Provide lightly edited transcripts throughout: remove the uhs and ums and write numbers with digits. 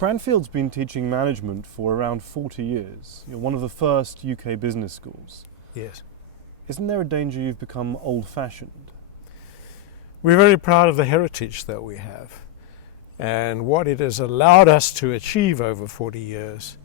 Cranfield's been teaching management for around 40 years. You're one of the first UK business schools. Yes. Isn't there a danger you've become old-fashioned? We're very proud of the heritage that we have. And what it has allowed us to achieve over 40 years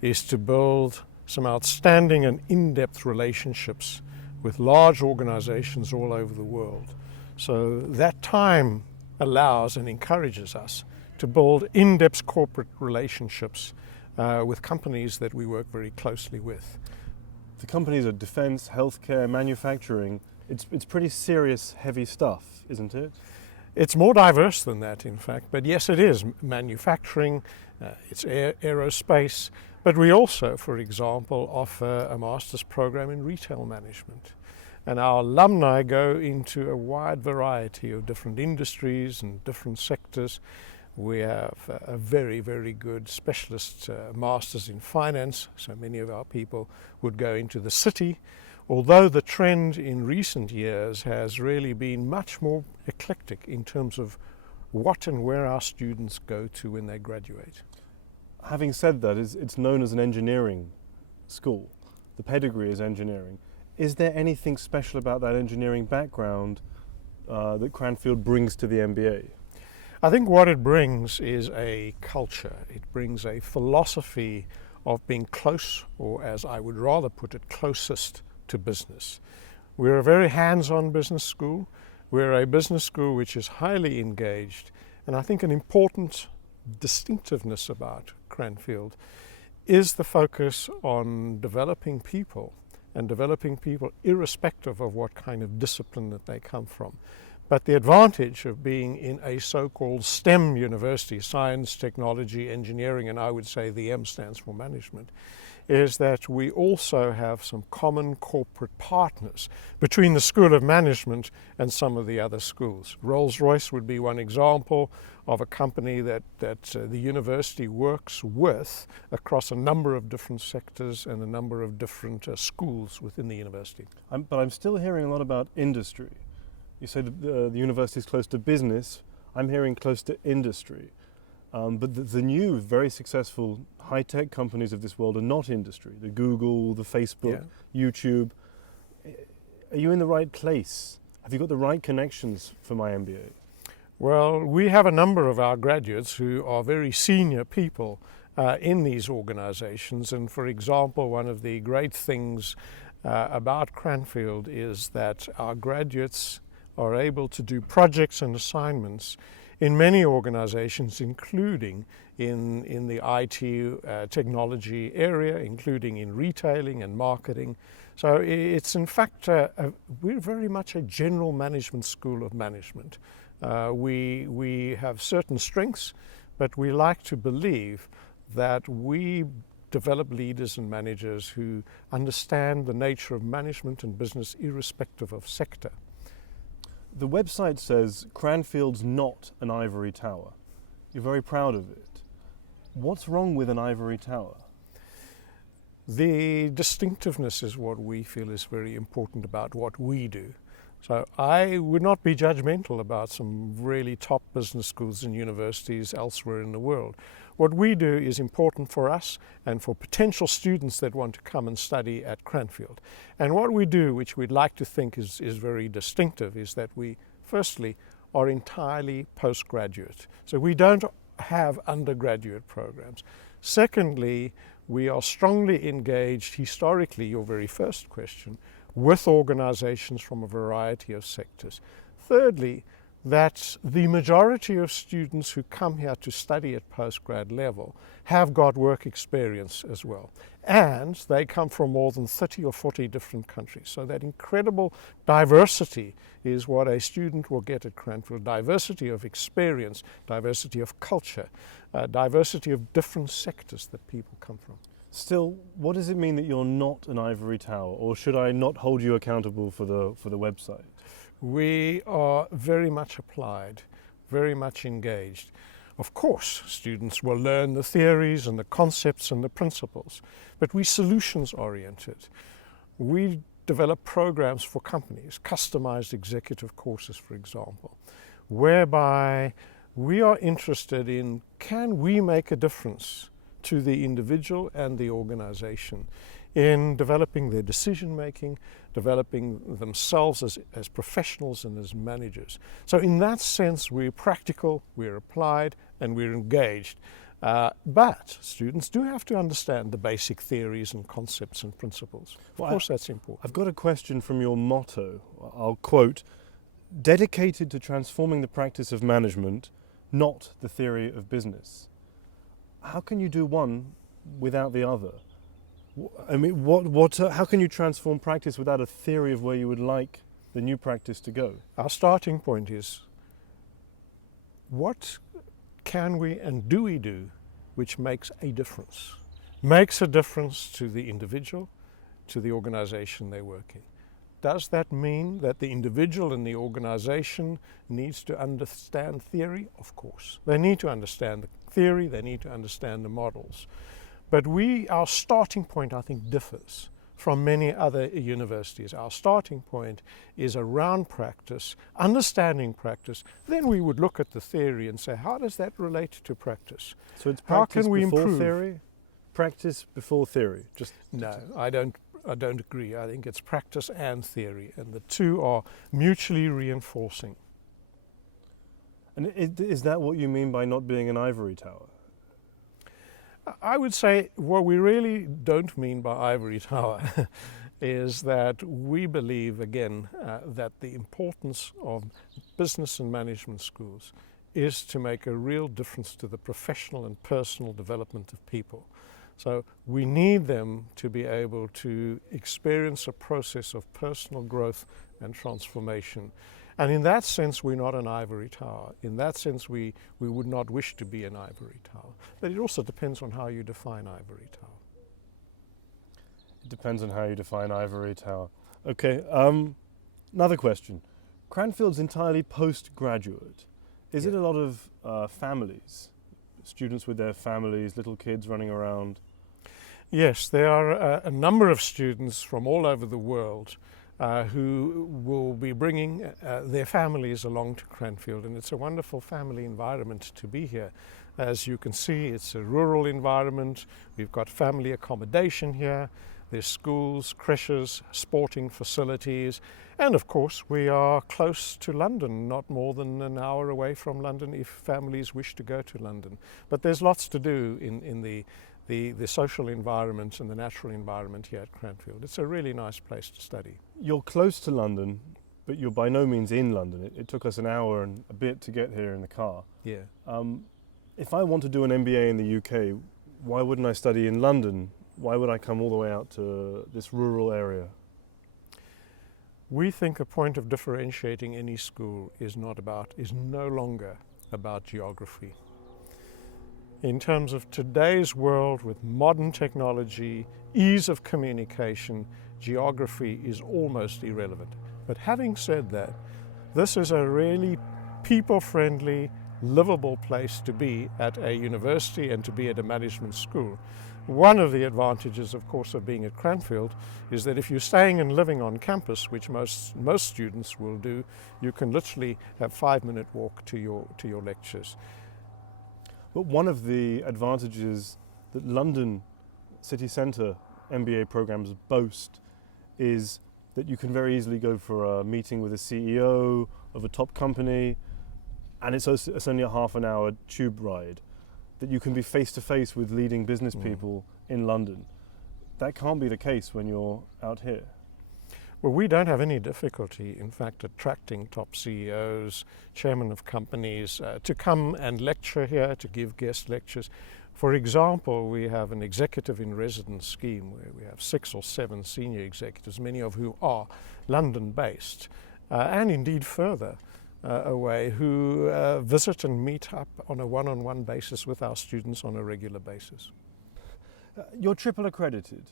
is to build some outstanding and in-depth relationships with large organizations all over the world. So that time allows and encourages us to build in-depth corporate relationships with companies that we work very closely with. The companies are defense, healthcare, manufacturing. It's pretty serious, heavy stuff, isn't it? It's more diverse than that, in fact, but yes, it is manufacturing, it's aerospace, but we also, for example, offer a master's program in retail management. And our alumni go into a wide variety of different industries and different sectors. We have a very, very good specialist masters in finance, so many of our people would go into the city, although the trend in recent years has really been much more eclectic in terms of what and where our students go to when they graduate. Having said that, it's known as an engineering school. The pedigree is engineering. Is there anything special about that engineering background that Cranfield brings to the MBA? I think what it brings is a culture. It brings a philosophy of being close, or as I would rather put it, closest to business. We're a very hands-on business school. We're a business school which is highly engaged, and I think an important distinctiveness about Cranfield is the focus on developing people, and developing people irrespective of what kind of discipline that they come from. But the advantage of being in a so-called STEM university, science, technology, engineering, and I would say the M stands for management, is that we also have some common corporate partners between the School of Management and some of the other schools. Rolls-Royce would be one example of a company that the university works with across a number of different sectors and a number of different schools within the university. But I'm still hearing a lot about industry. You say the university is close to business. I'm hearing close to industry. But the new, very successful high-tech companies of this world are not industry. The Google, the Facebook, YouTube. Are you in the right place? Have you got the right connections for my MBA? Well, we have a number of our graduates who are very senior people in these organizations. And for example, one of the great things about Cranfield is that our graduates are able to do projects and assignments in many organizations, including in the IT technology area, including in retailing and marketing. So it's in fact, we're very much a general management school of management. We have certain strengths, but we like to believe that we develop leaders and managers who understand the nature of management and business irrespective of sector. The website says Cranfield's not an ivory tower. You're very proud of it. What's wrong with an ivory tower? The distinctiveness is what we feel is very important about what we do. So I would not be judgmental about some really top business schools and universities elsewhere in the world. What we do is important for us and for potential students that want to come and study at Cranfield. And what we do, which we'd like to think is very distinctive, is that we, firstly, are entirely postgraduate. So we don't have undergraduate programs. Secondly, we are strongly engaged, historically, your very first question, with organizations from a variety of sectors. Thirdly, that the majority of students who come here to study at postgrad level have got work experience as well. And they come from more than 30 or 40 different countries. So that incredible diversity is what a student will get at Cranfield. Diversity of experience, diversity of culture, diversity of different sectors that people come from. Still, what does it mean that you're not an ivory tower? Or should I not hold you accountable for the website? We are very much applied, very much engaged. Of course, students will learn the theories and the concepts and the principles, but we're solutions-oriented. We develop programs for companies, customized executive courses, for example, whereby We are interested in, can we make a difference to the individual and the organization in developing their decision making, developing themselves as professionals and as managers. So in that sense, we're practical, we're applied, and we're engaged. But students do have to understand the basic theories and concepts and principles. Of course, that's important. I've got a question from your motto. I'll quote, "Dedicated to transforming the practice of management, not the theory of business." How can you do one without the other? I mean, how can you transform practice without a theory of where you would like the new practice to go? Our starting point is, what can we and do we do which makes a difference? Makes a difference to the individual, to the organization they work in. Does that mean that the individual and the organization needs to understand theory? Of course. They need to understand the theory, they need to understand the models. But our starting point, I think, differs from many other universities. Our starting point is around practice, understanding practice. Then we would look at the theory and say, how does that relate to practice? So it's how practice can we before improve? theory? Practice before theory? No, I don't agree. I think it's practice and theory, and the two are mutually reinforcing. And is that what you mean by not being an ivory tower? I would say what we really don't mean by ivory tower is that we believe, again, that the importance of business and management schools is to make a real difference to the professional and personal development of people. So we need them to be able to experience a process of personal growth and transformation. And in that sense, we're not an ivory tower. In that sense, we would not wish to be an ivory tower. But it also depends on how you define ivory tower. It depends on how you define ivory tower. Okay, another question. Cranfield's entirely postgraduate. Is it a lot of families? Students with their families, little kids running around? Yes, there are a number of students from all over the world who will be bringing their families along to Cranfield, and it's a wonderful family environment to be here. As you can see, it's a rural environment. We've got family accommodation here. There's schools, creches, sporting facilities, and of course we are close to London, not more than an hour away from London if families wish to go to London. But there's lots to do in the social environment and the natural environment here at Cranfield. It's a really nice place to study. You're close to London, but you're by no means in London. It took us an hour and a bit to get here in the car. Yeah. If I want to do an MBA in the UK, why wouldn't I study in London? Why would I come all the way out to this rural area? We think a point of differentiating any school is no longer about geography. In terms of today's world with modern technology, ease of communication, geography is almost irrelevant. But having said that, this is a really people-friendly, livable place to be at a university and to be at a management school. One of the advantages, of course, of being at Cranfield is that if you're staying and living on campus, which most students will do, you can literally have 5-minute walk to your lectures. But one of the advantages that London city centre MBA programs boast is that you can very easily go for a meeting with a CEO of a top company, and it's only a half an hour tube ride, that you can be face to face with leading business people in London. That can't be the case when you're out here. Well, we don't have any difficulty, in fact, attracting top CEOs, chairmen of companies to come and lecture here, to give guest lectures. For example, we have an executive in residence scheme where we have 6 or 7 senior executives, many of whom are London-based, and indeed further away, who visit and meet up on a one-on-one basis with our students on a regular basis. You're triple accredited.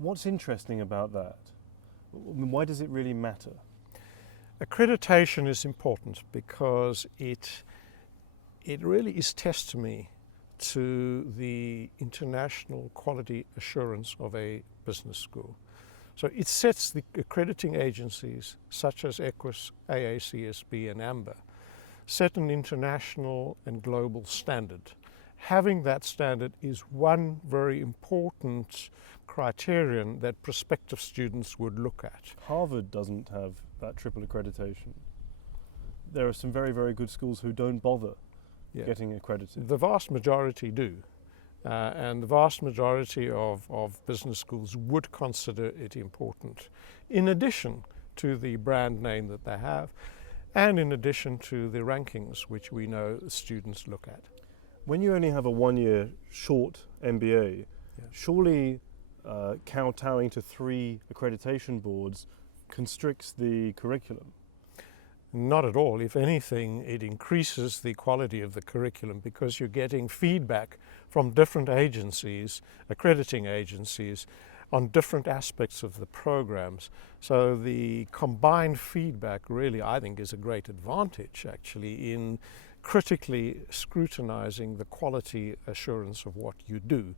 What's interesting about that? Why does it really matter? Accreditation is important because it really is testimony to the international quality assurance of a business school. So it sets the accrediting agencies such as EQUIS, AACSB and AMBA set an international and global standard. Having that standard is one very important criterion that prospective students would look at. Harvard doesn't have that triple accreditation. There are some very, very good schools who don't bother getting accredited. The vast majority do. And the vast majority of business schools would consider it important, in addition to the brand name that they have, and in addition to the rankings which we know students look at. When you only have a one-year short MBA, surely kowtowing to 3 accreditation boards constricts the curriculum. Not at all. If anything, it increases the quality of the curriculum because you're getting feedback from different agencies, accrediting agencies, on different aspects of the programs. So the combined feedback really, I think, is a great advantage actually in critically scrutinizing the quality assurance of what you do.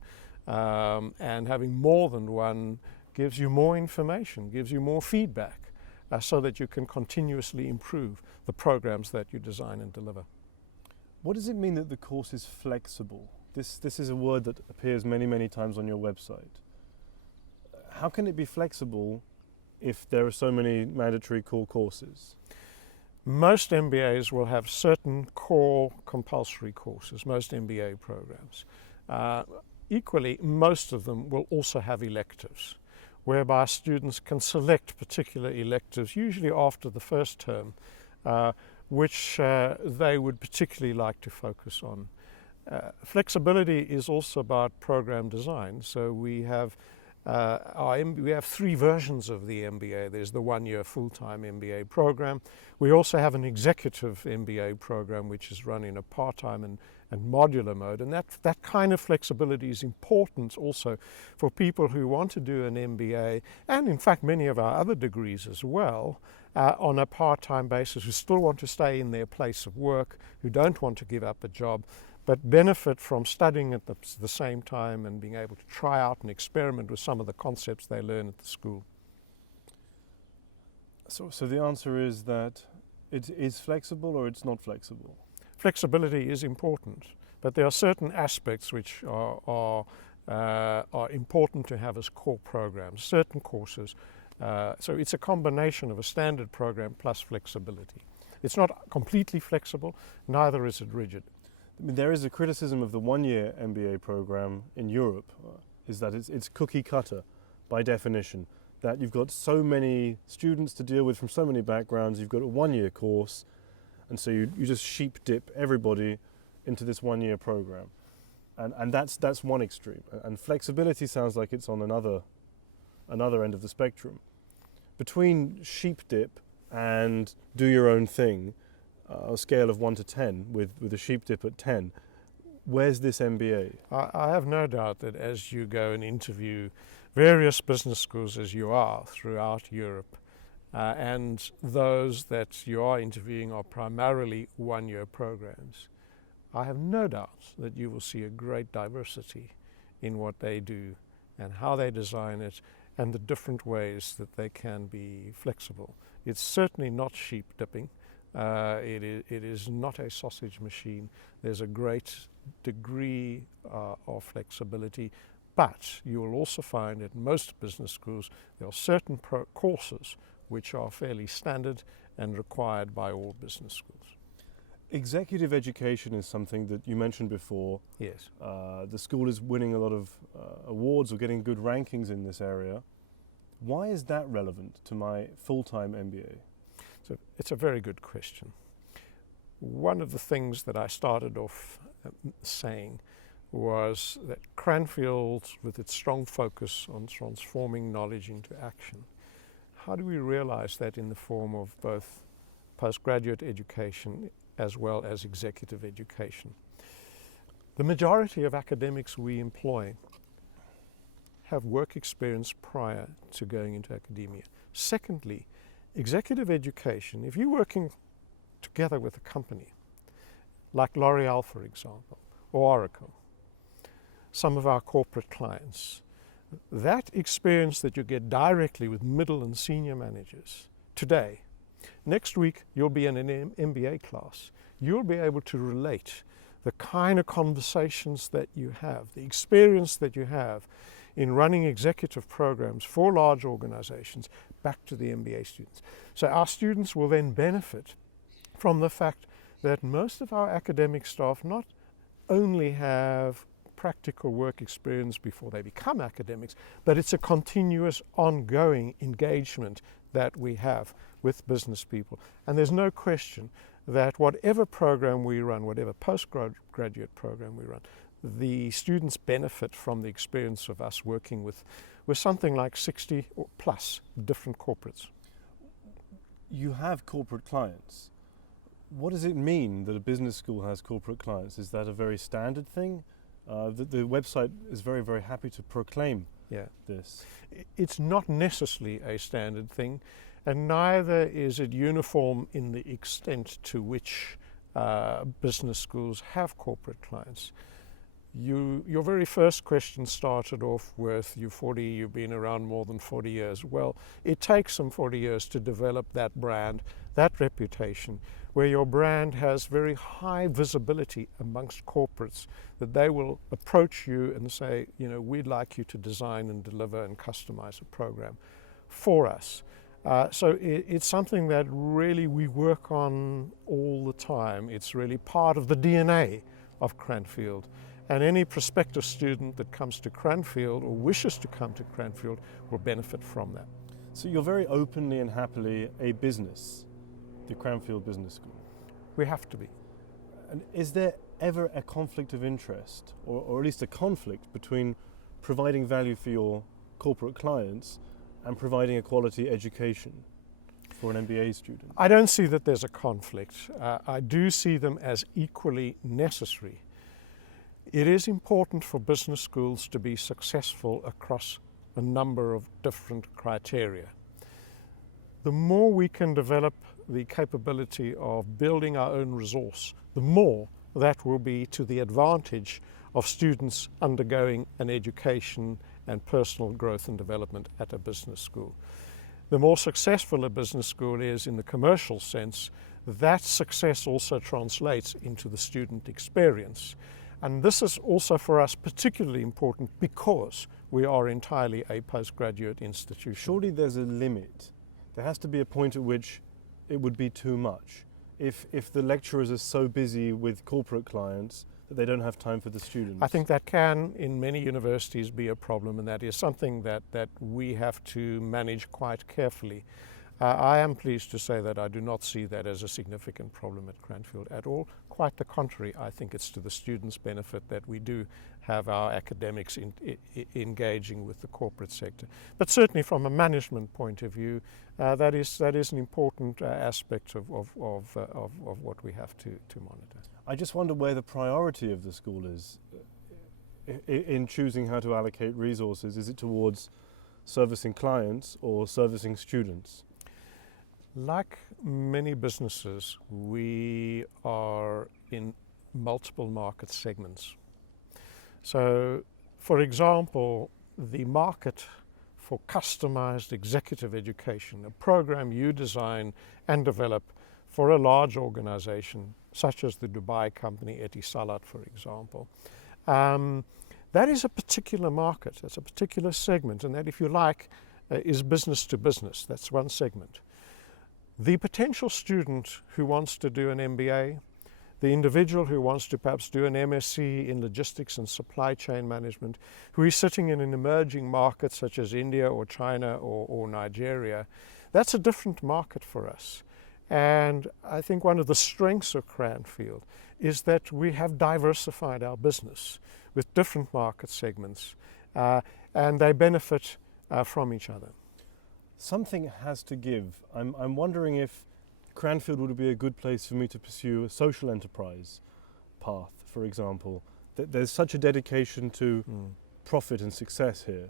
And having more than one gives you more information, gives you more feedback, so that you can continuously improve the programs that you design and deliver. What does it mean that the course is flexible? This is a word that appears many, many times on your website. How can it be flexible if there are so many mandatory core courses? Most MBAs will have certain core compulsory courses, most MBA programs. Equally, most of them will also have electives, whereby students can select particular electives, usually after the first term, which they would particularly like to focus on. Flexibility is also about program design. So we have 3 versions of the MBA. There's the one-year full-time MBA program. We also have an executive MBA program, which is run in a part-time and modular mode. And that kind of flexibility is important also for people who want to do an MBA, and in fact many of our other degrees as well, on a part-time basis, who still want to stay in their place of work, who don't want to give up a job, but benefit from studying at the same time and being able to try out and experiment with some of the concepts they learn at the school. So the answer is that it is flexible or it's not flexible? Flexibility is important, but there are certain aspects which are important to have as core programs, certain courses. So it's a combination of a standard program plus flexibility. It's not completely flexible, neither is it rigid. I mean, there is a criticism of the one-year MBA program in Europe, is that it's cookie cutter by definition, that you've got so many students to deal with from so many backgrounds, you've got a one-year course, and so you just sheep dip everybody into this one-year program. And that's one extreme. And flexibility sounds like it's on another end of the spectrum. Between sheep dip and do your own thing, a scale of 1 to 10, with a sheep dip at 10, where's this MBA? I have no doubt that as you go and interview various business schools as you are throughout Europe, and those that you are interviewing are primarily one-year programs, I have no doubt that you will see a great diversity in what they do and how they design it and the different ways that they can be flexible. It's certainly not sheep dipping. It is not a sausage machine. There's a great degree of flexibility, but you will also find at most business schools there are certain courses which are fairly standard and required by all business schools. Executive education is something that you mentioned before. Yes. The school is winning a lot of awards or getting good rankings in this area. Why is that relevant to my full-time MBA? So it's a very good question. One of the things that I started off saying was that Cranfield, with its strong focus on transforming knowledge into action, how do we realize that in the form of both postgraduate education as well as executive education? The majority of academics we employ have work experience prior to going into academia. Secondly, executive education, if you're working together with a company, like L'Oreal, for example, or Oracle, some of our corporate clients, that experience that you get directly with middle and senior managers today, next week you'll be in an MBA class. you'll be able to relate the kind of conversations that you have, the experience that you have in running executive programs for large organizations back to the MBA students. So our students will then benefit from the fact that most of our academic staff not only have practical work experience before they become academics, but it's a continuous ongoing engagement that we have with business people. And there's no question that whatever program we run, whatever postgraduate program we run, the students benefit from the experience of us working with something like 60 or plus different corporates. You have corporate clients. What does it mean that a business school has corporate clients? Is that a very standard thing? The website is very, very happy to proclaim this. It's not necessarily a standard thing, and neither is it uniform in the extent to which business schools have corporate clients. Your very first question started off with you've been around more than 40 years. Well, it takes some 40 years to develop that brand, that reputation, where your brand has very high visibility amongst corporates, that they will approach you and say, we'd like you to design and deliver and customize a program for us. So it's something that really we work on all the time. It's really part of the DNA of Cranfield. And any prospective student that comes to Cranfield or wishes to come to Cranfield will benefit from that. So you're very openly and happily a business, the Cranfield Business School. We have to be. And is there ever a conflict of interest, or at least a conflict between providing value for your corporate clients and providing a quality education for an MBA student? I don't see that there's a conflict. I do see them as equally necessary. It is important for business schools to be successful across a number of different criteria. The more we can develop the capability of building our own resource, the more that will be to the advantage of students undergoing an education and personal growth and development at a business school. The more successful a business school is in the commercial sense, that success also translates into the student experience. And this is also for us particularly important because we are entirely a postgraduate institution. Surely there's a limit. There has to be a point at which it would be too much. If the lecturers are so busy with corporate clients that they don't have time for the students. I think that can, in many universities, be a problem, and that is something that we have to manage quite carefully. I am pleased to say that I do not see that as a significant problem at Cranfield at all. Quite the contrary, I think it's to the students' benefit that we do have our academics engaging with the corporate sector. But certainly from a management point of view, that is an important aspect of what we have to monitor. I just wonder where the priority of the school is in choosing how to allocate resources. Is it towards servicing clients or servicing students? Like many businesses, we are in multiple market segments. So, for example, the market for customized executive education, a program you design and develop for a large organization, such as the Dubai company Etisalat, for example, that is a particular market, that's a particular segment, and that, if you like, is business to business. That's one segment. The potential student who wants to do an MBA, the individual who wants to perhaps do an MSc in logistics and supply chain management, who is sitting in an emerging market such as India or China or Nigeria, that's a different market for us. And I think one of the strengths of Cranfield is that we have diversified our business with different market segments, and they benefit from each other. Something has to give. I'm wondering if Cranfield would be a good place for me to pursue a social enterprise path, for example. There's such a dedication to profit and success here.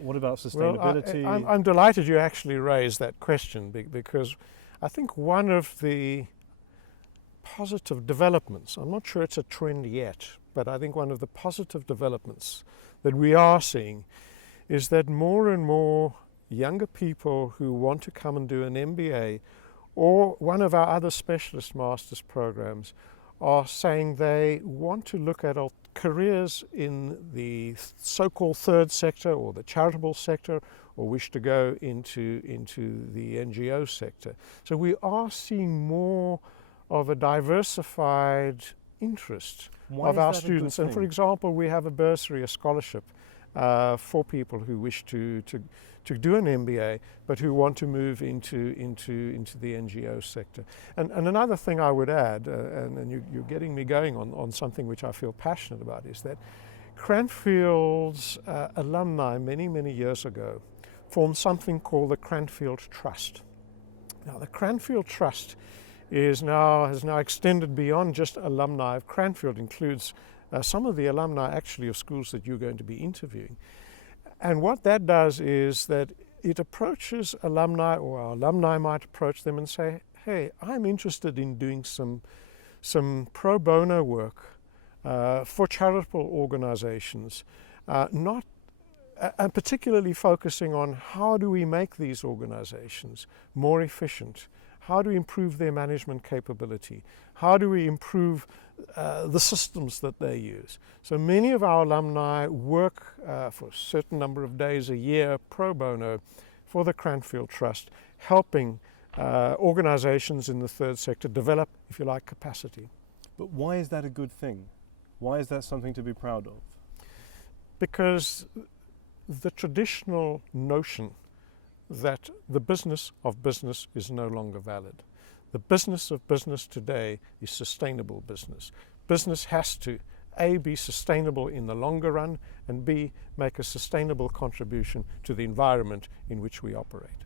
What about sustainability? Well, I'm delighted you actually raised that question, because I think one of the positive developments, I'm not sure it's a trend yet, but I think one of the positive developments that we are seeing is that more and more younger people who want to come and do an MBA or one of our other specialist master's programs are saying they want to look at careers in the so-called third sector or the charitable sector, or wish to go into the NGO sector. So we are seeing more of a diversified interest of our students. And for example, we have a bursary, a scholarship for people who wish to do an MBA, but who want to move into the NGO sector. And another thing I would add, and you're getting me going on something which I feel passionate about, is that Cranfield's alumni many years ago formed something called the Cranfield Trust. Now the Cranfield Trust has now extended beyond just alumni of Cranfield, includes some of the alumni actually of schools that you're going to be interviewing. And what that does is that it approaches alumni, or our alumni might approach them and say, hey, I'm interested in doing some pro bono work for charitable organizations, and particularly focusing on how do we make these organizations more efficient, how do we improve their management capability, how do we improve the systems that they use. So many of our alumni work for a certain number of days a year pro bono for the Cranfield Trust, helping organizations in the third sector develop, if you like, capacity. But why is that a good thing? Why is that something to be proud of? Because the traditional notion that the business of business is no longer valid. The business of business today is sustainable business. Business has to, A, be sustainable in the longer run, and B, make a sustainable contribution to the environment in which we operate.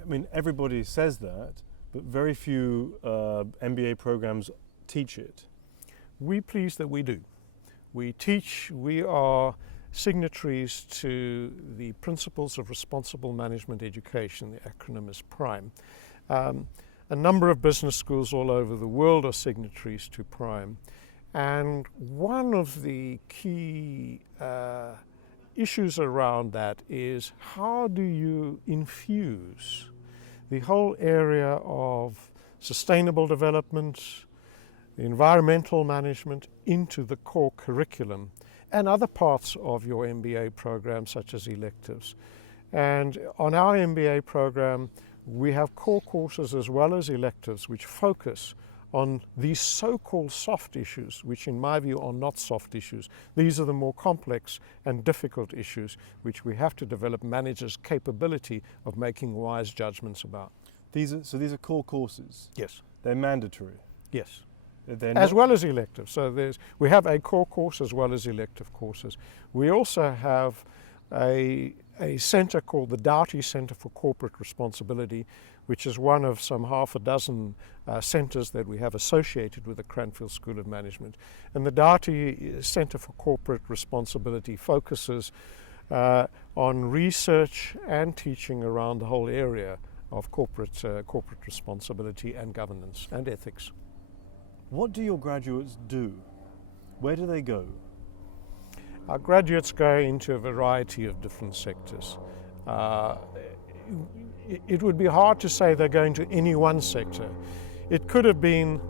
I mean, everybody says that, but very few MBA programs teach it. We're pleased that we do. We teach, we are signatories to the Principles of Responsible Management Education, the acronym is PRIME. A number of business schools all over the world are signatories to PRIME. And one of the key issues around that is, how do you infuse the whole area of sustainable development, environmental management into the core curriculum and other parts of your MBA program, such as electives. And on our MBA program, we have core courses as well as electives which focus on these so-called soft issues, which in my view are not soft issues. These are the more complex and difficult issues which we have to develop managers' capability of making wise judgments about. So these are core courses? Yes. They're mandatory? Yes. As well as electives. So we have a core course as well as elective courses. We also have a centre called the Doughty Centre for Corporate Responsibility, which is one of some half a dozen centres that we have associated with the Cranfield School of Management. And the Doughty Centre for Corporate Responsibility focuses on research and teaching around the whole area of corporate responsibility and governance and ethics. What do your graduates do? Where do they go? Our graduates go into a variety of different sectors. It would be hard to say they're going to any one sector. It could have been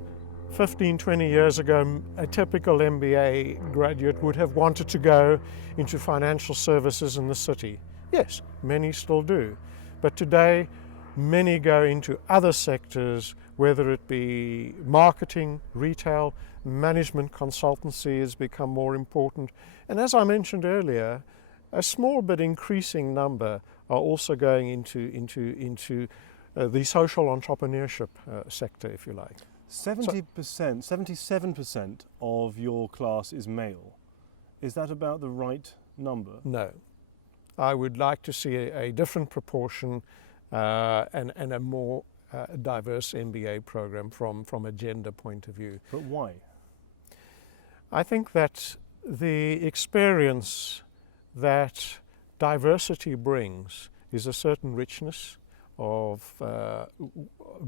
15, 20 years ago, a typical MBA graduate would have wanted to go into financial services in the city. Yes, many still do. But today, many go into other sectors, whether it be marketing, retail, management consultancy has become more important. And as I mentioned earlier, a small but increasing number are also going into the social entrepreneurship sector, if you like. 70%, 77% of your class is male. Is that about the right number? No. I would like to see a different proportion and a more diverse MBA program from a gender point of view. But why? I think that the experience that diversity brings is a certain richness of,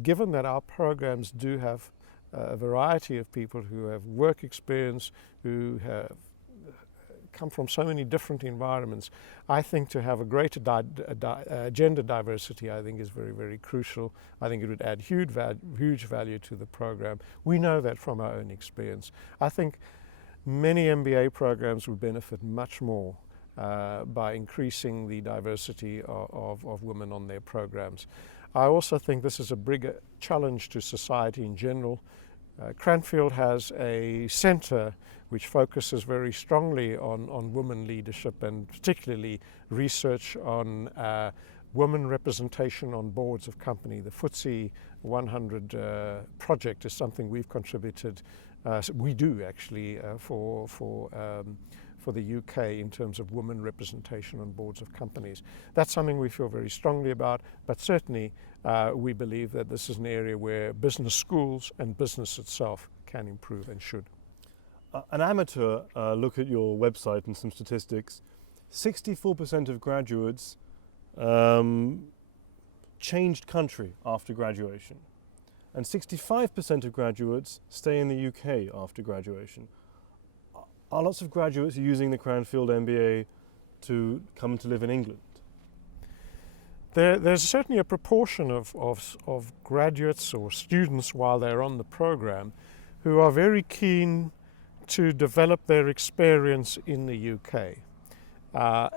given that our programs do have a variety of people who have work experience, who have come from so many different environments. I think to have a greater gender diversity, I think, is very, very crucial. I think it would add huge value to the program. We know that from our own experience. I think many MBA programs would benefit much more by increasing the diversity of women on their programs. I also think this is a bigger challenge to society in general. Cranfield has a centre which focuses very strongly on women leadership, and particularly research on women representation on boards of company. The FTSE 100 project is something we've contributed, we do actually, for the UK in terms of women representation on boards of companies. That's something we feel very strongly about, but certainly we believe that this is an area where business schools and business itself can improve and should. An amateur look at your website and some statistics. 64% of graduates changed country after graduation, and 65% of graduates stay in the UK after graduation. Are lots of graduates using the Cranfield MBA to come to live in England? There's certainly a proportion of graduates or students while they're on the program who are very keen to develop their experience in the UK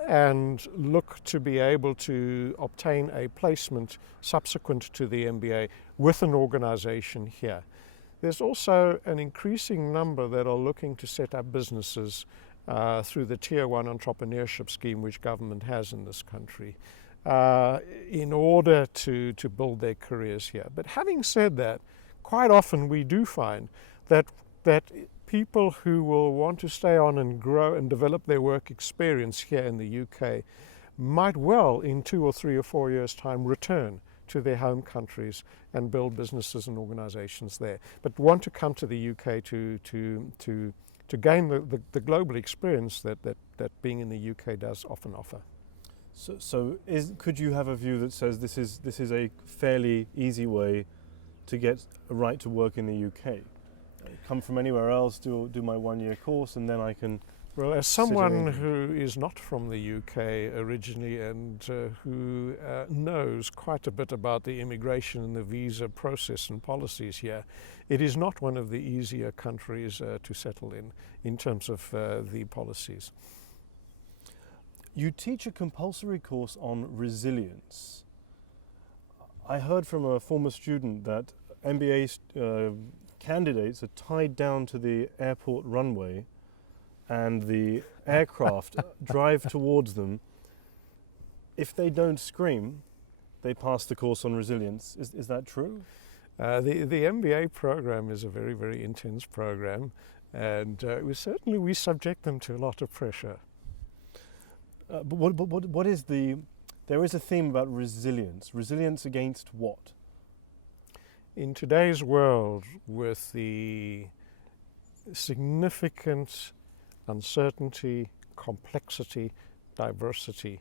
and look to be able to obtain a placement subsequent to the MBA with an organisation here. There's also an increasing number that are looking to set up businesses through the Tier 1 entrepreneurship scheme which government has in this country in order to build their careers here. But having said that, quite often we do find that people who will want to stay on and grow and develop their work experience here in the UK might well in 2 or 3 or 4 years' time return to their home countries and build businesses and organisations there, but want to come to the UK to gain the global experience that being in the UK does often offer. So could you have a view that says this is a fairly easy way to get a right to work in the UK? Come from anywhere else, do my 1-year course, and then I can. Well, as someone who is not from the UK originally and who knows quite a bit about the immigration and the visa process and policies here, it is not one of the easier countries to settle in terms of the policies. You teach a compulsory course on resilience. I heard from a former student that MBA candidates are tied down to the airport runway and the aircraft drive towards them. If they don't scream, they pass the course on resilience. Is that true? The MBA program is a very, very intense program, and we subject them to a lot of pressure. But what is there is a theme about resilience. Resilience against what? In today's world, with the significant uncertainty, complexity, diversity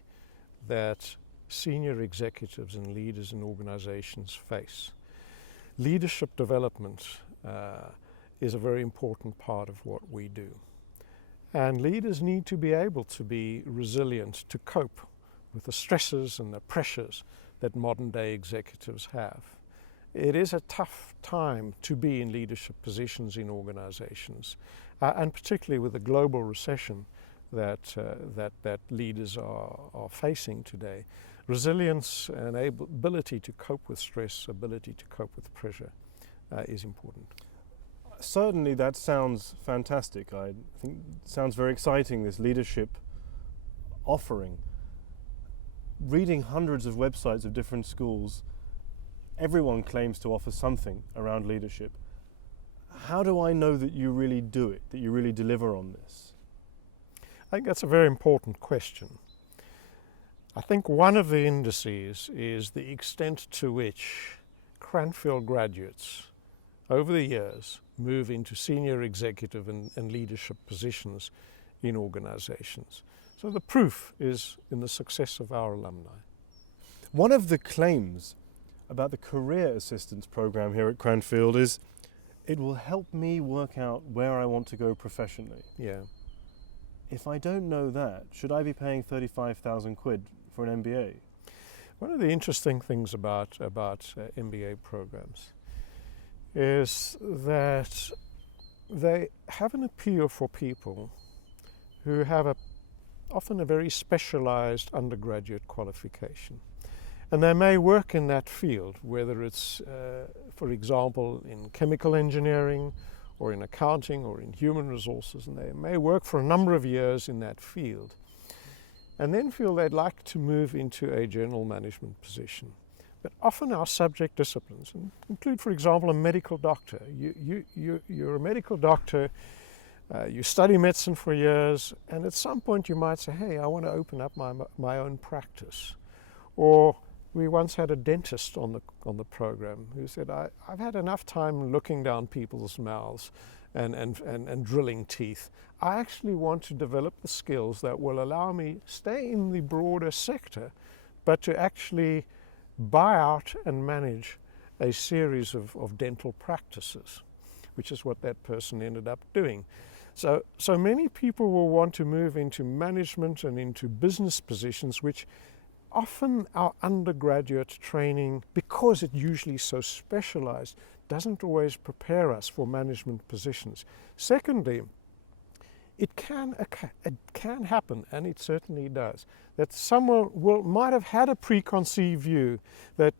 that senior executives and leaders in organizations face, leadership development is a very important part of what we do. And leaders need to be able to be resilient to cope with the stresses and the pressures that modern day executives have. It is a tough time to be in leadership positions in organizations, and particularly with the global recession that leaders are facing today. Resilience and ability to cope with stress, ability to cope with pressure is important. Certainly that sounds fantastic. I think it sounds very exciting, this leadership offering. Reading hundreds of websites of different schools, everyone claims to offer something around leadership. How do I know that you really do it, that you really deliver on this? I think that's a very important question. I think one of the indices is the extent to which Cranfield graduates over the years move into senior executive and leadership positions in organizations. So the proof is in the success of our alumni. One of the claims about the Career Assistance Program here at Cranfield is it will help me work out where I want to go professionally. Yeah. If I don't know that, should I be paying 35,000 quid for an MBA? One of the interesting things about MBA programs is that they have an appeal for people who have often a very specialized undergraduate qualification. And they may work in that field, whether it's, for example, in chemical engineering or in accounting or in human resources, and they may work for a number of years in that field and then feel they'd like to move into a general management position. But often our subject disciplines include, for example, a medical doctor. You're a medical doctor, you study medicine for years, and at some point you might say, hey, I want to open up my own practice. Or we once had a dentist on the program who said, I've had enough time looking down people's mouths and drilling teeth. I actually want to develop the skills that will allow me stay in the broader sector, but to actually buy out and manage a series of dental practices, which is what that person ended up doing. So many people will want to move into management and into business positions, which often our undergraduate training, because it's usually so specialized, doesn't always prepare us for management positions. Secondly, it can happen, and it certainly does, that someone might have had a preconceived view that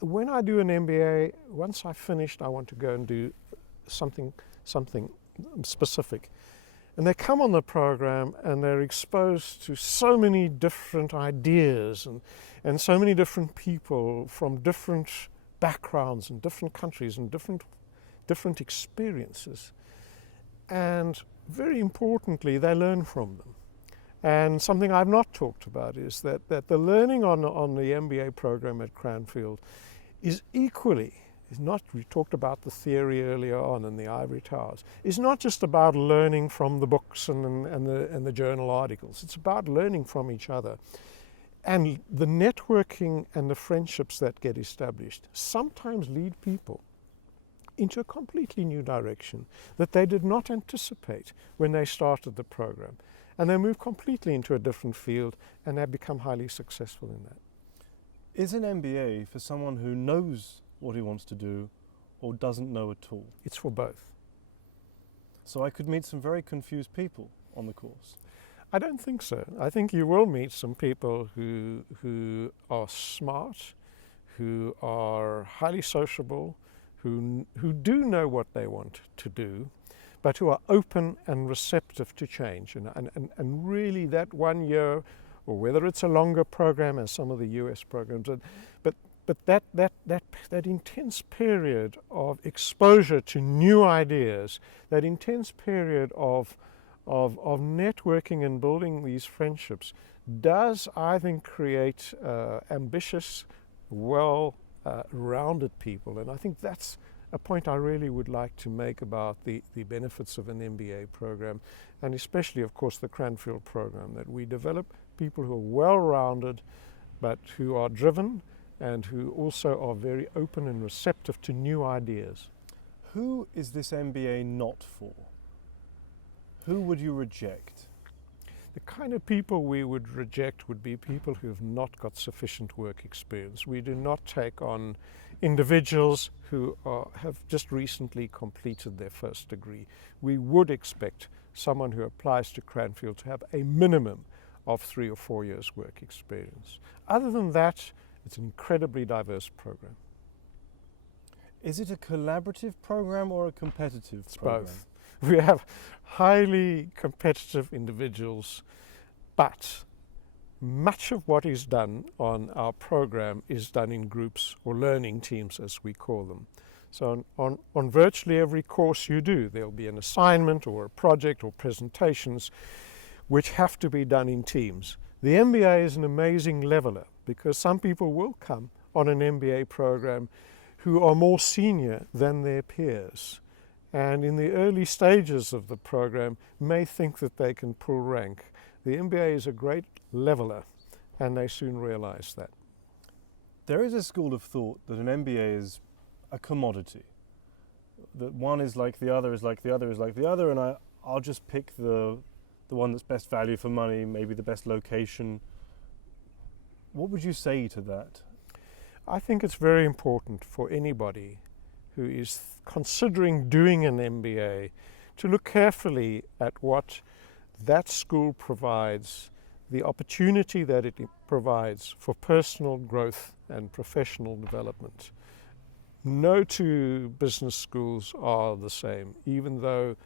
when I do an MBA, once I've finished, I want to go and do something specific. And they come on the program and they're exposed to so many different ideas and so many different people from different backgrounds and different countries and different experiences. And very importantly, they learn from them. And something I've not talked about is that the learning on the MBA program at Cranfield is equally, we talked about the theory earlier on in the ivory towers, is not just about learning from the books and the journal articles. It's about learning from each other. And the networking and the friendships that get established sometimes lead people into a completely new direction that they did not anticipate when they started the program. And they move completely into a different field and they become highly successful in that. Is an MBA for someone who knows what he wants to do or doesn't know at all? It's for both. So I could meet some very confused people on the course. I don't think so. I think you will meet some people who are smart, who are highly sociable, who do know what they want to do, but who are open and receptive to change. And really that 1 year, or whether it's a longer program as some of the US programs, but that intense period of exposure to new ideas, that intense period of networking and building these friendships does, I think, create ambitious, well-rounded people. And I think that's a point I really would like to make about the benefits of an MBA program, and especially, of course, the Cranfield program, that we develop people who are well-rounded, but who are driven and who also are very open and receptive to new ideas. Who is this MBA not for? Who would you reject? The kind of people we would reject would be people who have not got sufficient work experience. We do not take on individuals who have just recently completed their first degree. We would expect someone who applies to Cranfield to have a minimum of 3 or 4 years work experience. Other than that, it's an incredibly diverse program. Is it a collaborative program or a competitive program? Both. We have highly competitive individuals, but much of what is done on our program is done in groups or learning teams, as we call them. So on virtually every course you do, there'll be an assignment or a project or presentations which have to be done in teams. The MBA is an amazing leveler because some people will come on an MBA program who are more senior than their peers, and in the early stages of the program may think that they can pull rank. The MBA is a great leveler, and they soon realize that. There is a school of thought that an MBA is a commodity, that one is like the other, is like the other, is like the other, and I'll just pick the the one that's best value for money, maybe the best location. What would you say to that? I think it's very important for anybody who is considering doing an MBA to look carefully at what that school provides, the opportunity that it provides for personal growth and professional development. No two business schools are the same, even though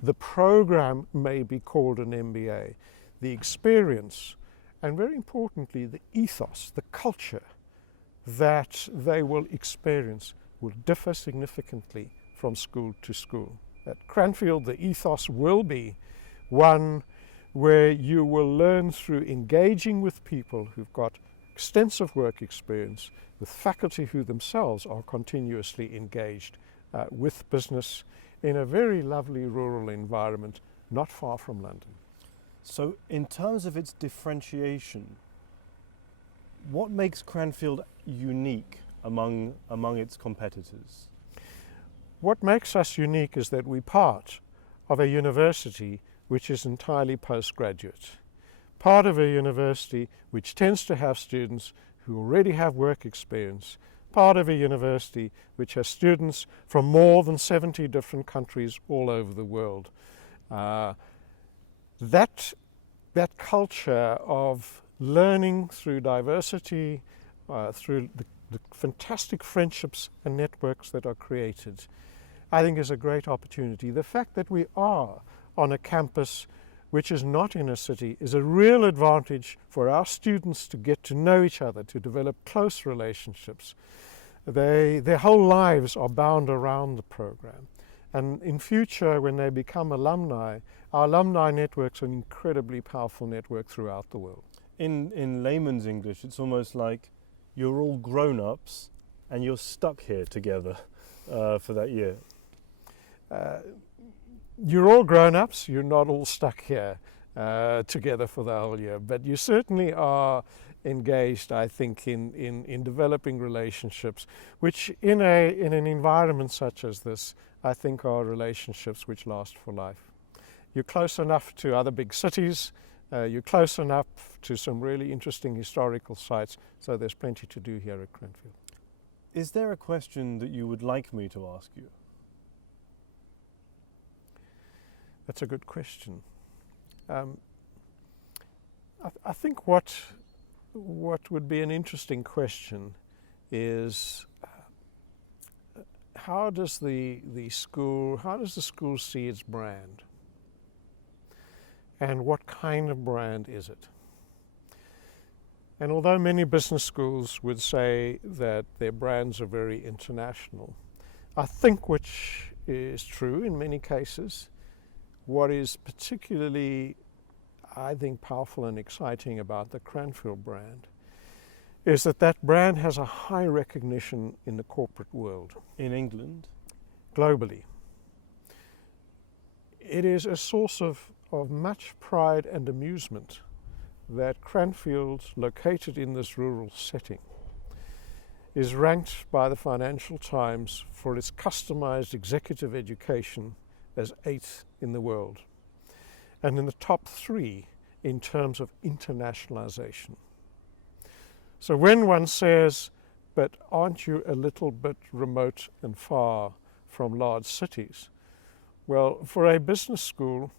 the program may be called an MBA. The experience, and very importantly, the ethos, the culture that they will experience will differ significantly from school to school. At Cranfield, the ethos will be one where you will learn through engaging with people who've got extensive work experience, with faculty who themselves are continuously engaged with business in a very lovely rural environment not far from London. So in terms of its differentiation, what makes Cranfield unique among its competitors? What makes us unique is that we're part of a university which is entirely postgraduate. Part of a university which tends to have students who already have work experience. Part of a university which has students from more than 70 different countries all over the world. That culture of learning through diversity, through the fantastic friendships and networks that are created, I think is a great opportunity. The fact that we are on a campus which is not in a city is a real advantage for our students to get to know each other, to develop close relationships. Their whole lives are bound around the program. And in future, when they become alumni, our alumni networks are an incredibly powerful network throughout the world. In layman's English, it's almost like you're all grown-ups and you're stuck here together for that year. You're all grown-ups, you're not all stuck here together for the whole year, but you certainly are engaged, I think, in developing relationships, which in an environment such as this, I think are relationships which last for life. You're close enough to other big cities, you're close enough to some really interesting historical sites, so there's plenty to do here at Cranfield. Is there a question that you would like me to ask you? That's a good question. I think what would be an interesting question is how does the school see its brand? And what kind of brand is it? And although many business schools would say that their brands are very international, I think, which is true in many cases, what is particularly, I think, powerful and exciting about the Cranfield brand is that brand has a high recognition in the corporate world. In England? Globally. It is a source of much pride and amusement that Cranfield, located in this rural setting, is ranked by the Financial Times for its customized executive education as 8th in the world, and in the top 3 in terms of internationalization. So when one says, but aren't you a little bit remote and far from large cities? Well, for a business school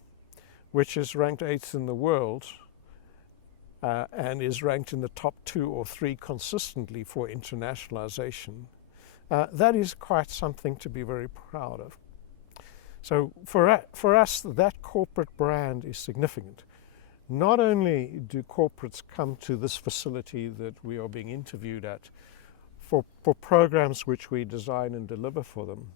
which is ranked 8th in the world and is ranked in the top 2 or 3 consistently for internationalization, that is quite something to be very proud of. So for us, that corporate brand is significant. Not only do corporates come to this facility that we are being interviewed at for programs which we design and deliver for them,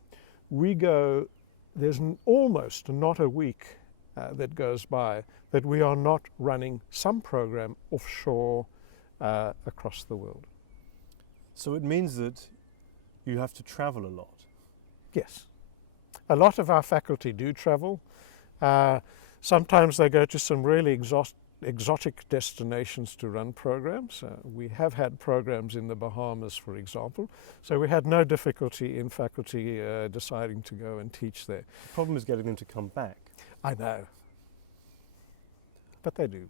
there's almost not a week that goes by that we are not running some program offshore across the world. So it means that you have to travel a lot? Yes. A lot of our faculty do travel. Sometimes they go to some really exotic destinations to run programs. We have had programs in the Bahamas, for example, so we had no difficulty in faculty deciding to go and teach there. The problem is getting them to come back. I know. but they do.